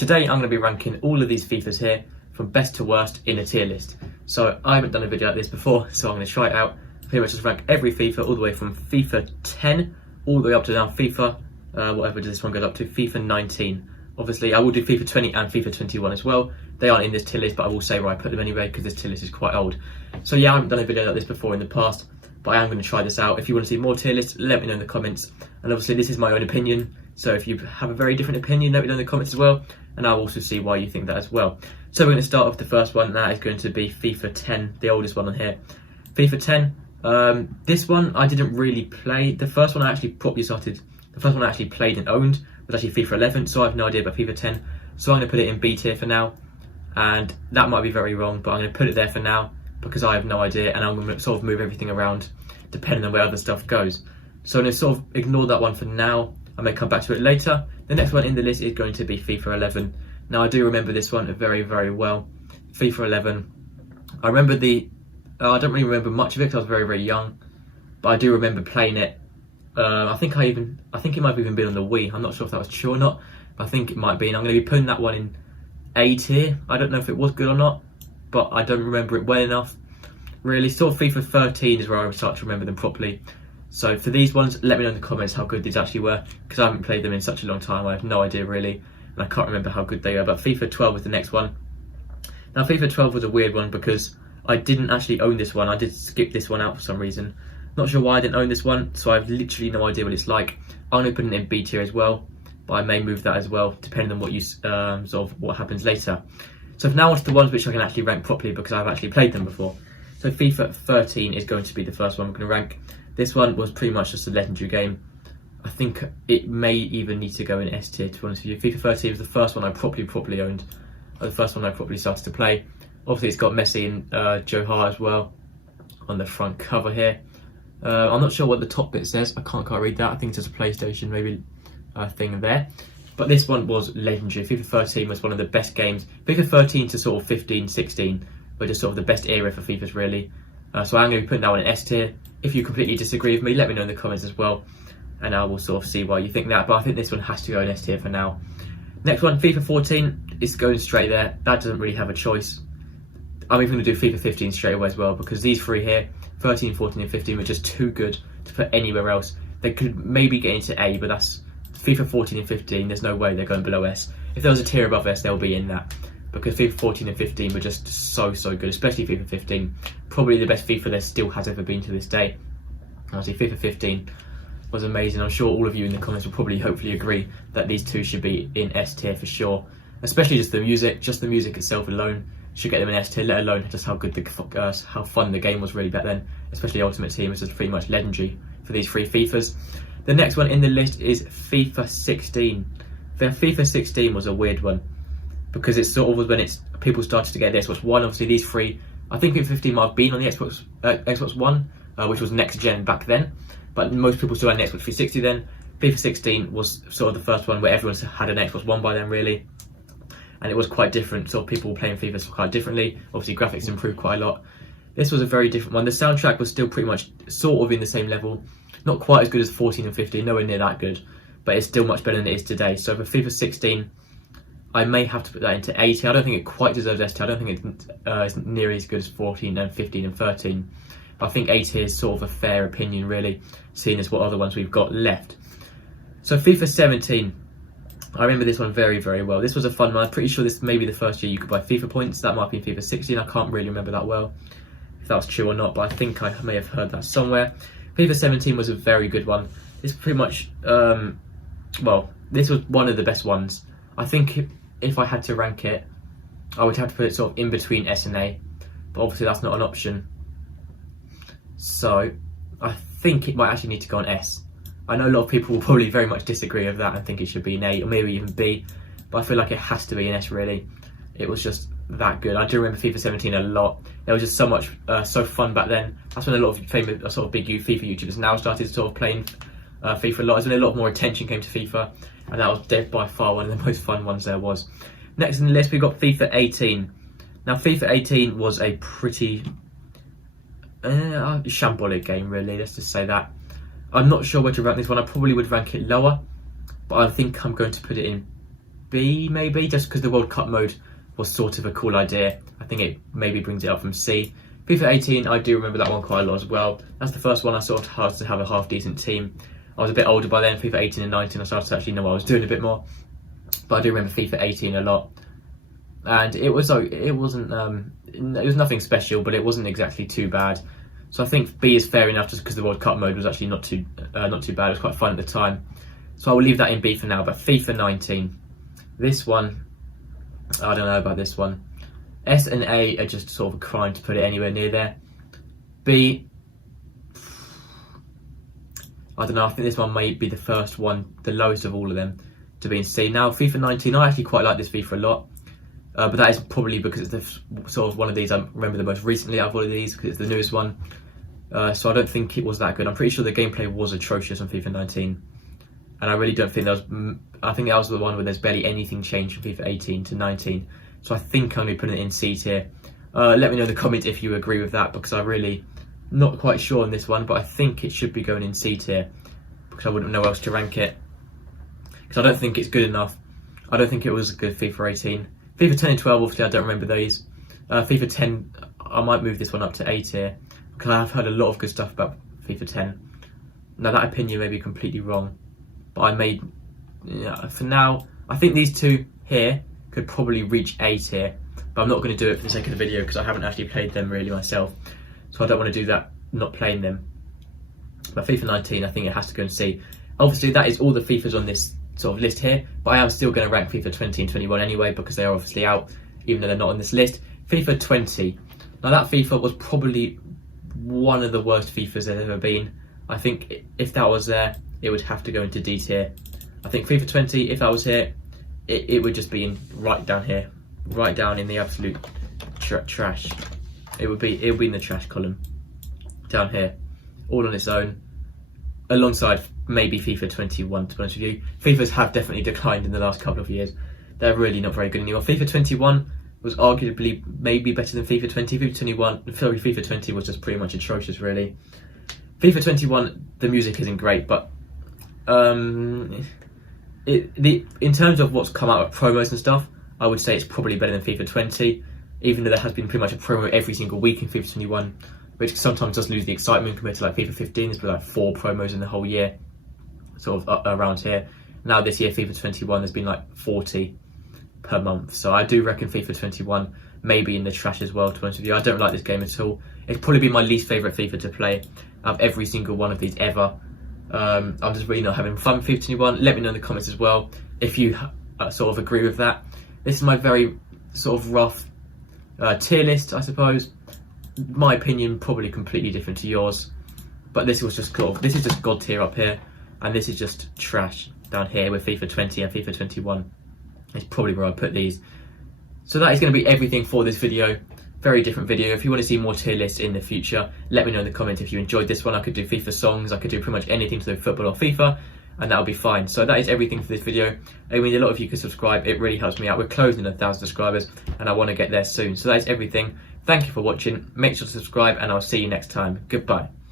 Today I'm going to be ranking all of these FIFAs here from best to worst in a tier list. So I haven't done a video like this before, so I'm going to try it out. Pretty much just rank every FIFA all the way from FIFA 10 all the way up to now FIFA, whatever this one goes up to, FIFA 19. Obviously I will do FIFA 20 and FIFA 21 as well. They aren't in this tier list, but I will say where I put them anyway because this tier list is quite old. So yeah, I haven't done a video like this before in the past, but I am going to try this out. If you want to see more tier lists, let me know in the comments. And obviously this is my own opinion, so if you have a very different opinion, let me know in the comments as well, and I'll also see why you think that as well. So we're going to start off the first one, and that is going to be FIFA 10, the oldest one on here. FIFA 10, this one I didn't really play. The first one I actually played and owned was actually FIFA 11, so I have no idea about FIFA 10. So I'm going to put it in B tier for now, and that might be very wrong, but I'm going to put it there for now because I have no idea, and I'm going to sort of move everything around depending on where other stuff goes. So I'm going to sort of ignore that one for now. I may come back to it later. The next one in the list is going to be FIFA 11. Now I do remember this one very, very well. FIFA 11. I remember I don't really remember much of it because I was very, very young, but I do remember playing it. I think it might have even been on the Wii. I'm not sure if that was true or not, but I think it might be. And I'm going to be putting that one in A tier. I don't know if it was good or not, but I don't remember it well enough. Really, sort of FIFA 13 is where I start to remember them properly. So for these ones, let me know in the comments how good these actually were, because I haven't played them in such a long time. I have no idea really, and I can't remember how good they are. But FIFA 12 was the next one. Now FIFA 12 was a weird one because I didn't actually own this one. I did skip this one out for some reason. Not sure why I didn't own this one, so I have literally no idea what it's like. I'm going to put it in B tier as well, but I may move that as well, depending on what what happens later. So for now on to the ones which I can actually rank properly because I've actually played them before. So FIFA 13 is going to be the first one I'm going to rank. This one was pretty much just a legendary game. I think it may even need to go in S tier, to be honest with you. FIFA 13 was the first one I properly owned, or the first one I properly started to play. Obviously it's got Messi and Joe Hart as well on the front cover here. I'm not sure what the top bit says, I can't quite read that. I think it's just a PlayStation maybe thing there. But this one was legendary. FIFA 13 was one of the best games. FIFA 13 to sort of 15, 16 were just sort of the best era for FIFAs really. So I'm going to be putting that one in S tier. If you completely disagree with me, let me know in the comments as well, and I will sort of see why you think that. But I think this one has to go in S tier for now. Next one, FIFA 14 is going straight there. That doesn't really have a choice. I'm even going to do FIFA 15 straight away as well, because these three here, 13, 14 and 15, were just too good to put anywhere else. They could maybe get into A, but that's FIFA 14 and 15, there's no way they're going below S. If there was a tier above S, they'll be in that, because FIFA 14 and 15 were just so good, especially FIFA 15. Probably the best FIFA there still has ever been to this day. Honestly, FIFA 15 was amazing. I'm sure all of you in the comments will probably hopefully agree that these two should be in S tier for sure. Especially just the music itself alone should get them in S tier, let alone just how good how fun the game was really back then. Especially Ultimate Team was just pretty much legendary for these three FIFAs. The next one in the list is FIFA 16. The FIFA 16 was a weird one, because it sort of was when people started to get the Xbox One. Obviously these three, I think FIFA 15 might have been on the Xbox One, which was next gen back then, but most people still had an Xbox 360 then. FIFA 16 was sort of the first one where everyone had an Xbox One by then really, and it was quite different. So people were playing FIFA quite differently. Obviously graphics improved quite a lot. This was a very different one. The soundtrack was still pretty much sort of in the same level, not quite as good as 14 and 15, nowhere near that good, but it's still much better than it is today. So for FIFA 16, I may have to put that into A tier. I don't think it quite deserves S tier. I don't think it's nearly as good as 14 and 15 and 13. But I think A tier is sort of a fair opinion really, seeing as what other ones we've got left. So FIFA 17, I remember this one very, very well. This was a fun one. I'm pretty sure this may be the first year you could buy FIFA points. That might be in FIFA 16. I can't really remember that well, if that was true or not, but I think I may have heard that somewhere. FIFA 17 was a very good one. It's pretty much, well, this was one of the best ones. I think if I had to rank it, I would have to put it sort of in between S and A, but obviously that's not an option. So I think it might actually need to go on S. I know a lot of people will probably very much disagree with that and think it should be an A or maybe even B, but I feel like it has to be an S really. It was just that good. I do remember FIFA 17 a lot. There was just so much, so fun back then. That's when a lot of famous, sort of big FIFA YouTubers now started sort of playing FIFA a lot. That's when a lot more attention came to FIFA, and that was by far one of the most fun ones there was. Next in the list we've got FIFA 18. Now FIFA 18 was a pretty shambolic game really, let's just say that. I'm not sure where to rank this one. I probably would rank it lower, but I think I'm going to put it in B maybe, just because the World Cup mode was sort of a cool idea. I think it maybe brings it up from C. FIFA 18, I do remember that one quite a lot as well. That's the first one I sort of started to have a half decent team. I was a bit older by then. FIFA 18 and 19 I started to actually know what I was doing a bit more. But I do remember FIFA 18 a lot. And it was nothing special, but it wasn't exactly too bad. So I think B is fair enough, just because the World Cup mode was actually not too bad. It was quite fun at the time. So I will leave that in B for now. But FIFA 19, this one, I don't know about this one. S and A are just sort of a crime to put it anywhere near there. B, I don't know, I think this one may be the first one, the lowest of all of them, to be in C. Now, FIFA 19, I actually quite like this FIFA a lot. But that is probably because it's the sort of one of these I remember the most recently out of all of these, because it's the newest one. So I don't think it was that good. I'm pretty sure the gameplay was atrocious on FIFA 19. And I really don't think I think that was the one where there's barely anything changed from FIFA 18 to 19. So I think I'm going to be putting it in C tier. Let me know in the comments if you agree with that, because I'm really not quite sure on this one, but I think it should be going in C tier, because I wouldn't know where else to rank it. Because I don't think it's good enough. I don't think it was a good FIFA 18. FIFA 10 and 12, obviously I don't remember those. FIFA 10, I might move this one up to A tier, because I have heard a lot of good stuff about FIFA 10. Now that opinion may be completely wrong, but for now, I think these two here could probably reach A tier, but I'm not going to do it for the sake of the video, because I haven't actually played them really myself, so I don't want to do that not playing them. But FIFA 19, I think it has to go in C. Obviously that is all the FIFAs on this sort of list here, but I am still going to rank FIFA 20 and 21 anyway, because they are obviously out, even though they're not on this list. FIFA 20, now that FIFA was probably one of the worst FIFAs there's ever been. I think if that was there, it would have to go into D tier. I think FIFA 20, if that was here, it would just be right down here, right down in the absolute trash. It would be in the trash column, down here, all on its own, alongside maybe FIFA 21, to be honest with you. FIFAs have definitely declined in the last couple of years. They're really not very good anymore. FIFA 21 was arguably maybe better than FIFA 20. FIFA 20 was just pretty much atrocious, really. FIFA 21, the music isn't great, but in terms of what's come out of promos and stuff, I would say it's probably better than FIFA 20, even though there has been pretty much a promo every single week in FIFA 21, which sometimes does lose the excitement compared to like FIFA 15. There's been like 4 promos in the whole year, sort of around here. Now this year, FIFA 21, there's been like 40 per month. So I do reckon FIFA 21 maybe in the trash as well, to be honest with you. I don't like this game at all. It's probably been my least favourite FIFA to play out of every single one of these ever. I'm just really not having fun with FIFA 21. Let me know in the comments as well if you sort of agree with that. This is my very sort of rough tier list, I suppose. My opinion probably completely different to yours, but this was just cool. This is just God tier up here, and this is just trash down here with FIFA 20 and FIFA 21. It's probably where I put these. So that is going to be everything for this video. Very different video. If you want to see more tier lists in the future, let me know in the comments if you enjoyed this one. I could do FIFA songs, I could do pretty much anything to do with football or FIFA, and that'll be fine. So that is everything for this video. I mean, a lot of you could subscribe. It really helps me out. We're closing 1,000 subscribers, and I want to get there soon. So that is everything. Thank you for watching. Make sure to subscribe, and I'll see you next time. Goodbye.